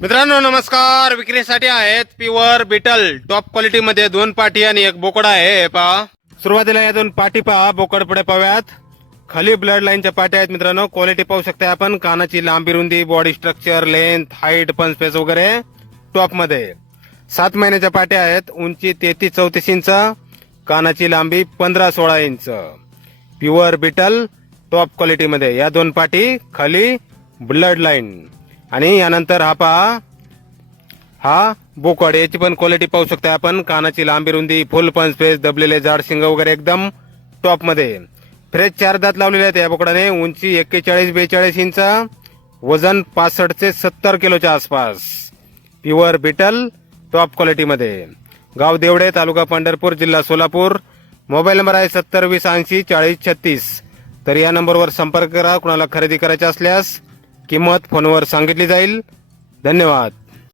मित्रांनो नमस्कार. विक्रीसाठी आहेत प्युअर बीटल टॉप क्वालिटी मध्ये 2 पाटी आणि एक बोकड आहे. पहा सुरुवातीला या 2 पाटी पहा. बोकड पुढे पाहूयात. खाली ब्लड लाईनच्या पाट्या आहेत मित्रांनो. क्वालिटी पाहू शकता आपण. कानाची लांबी रुंदी, बॉडी स्ट्रक्चर, लेंथ, हाईट, पंच स्पेस वगैरे टॉप मध्ये. 7 महिन्याच्या पाट्या आहेत. उंची 33-34 इंच, कानाची लांबी 15-16 inch. Pure Beetal top quality मध्ये या 2 पाटी. खाली ब्लड लाईन आणि यानंतर हा पहा, हा बोकड. याची पण क्वालिटी पाहू शकता आपण. कानाची लांबी रुंदी, फुल पंच स्पेस, दबलेले जाड शिंग वगैरे एकदम टॉप मध्ये. फ्रेश 4 दात लावलेले आहेत या बोकडाने. उंची 41-42 इंच, वजन 65 ते 70 किलोच्या आसपास. प्युअर बीटल टॉप क्वालिटी मध्ये. गाव देवडे, तालुका पंढरपूर, जिल्हा सोलापूर. मोबाईल नंबर आहे 7020804036. तर या नंबरवर संपर्क करा. कुणाला खरेदी करायचे असल्यास किंमत फोनवर सांगितली जाईल. धन्यवाद.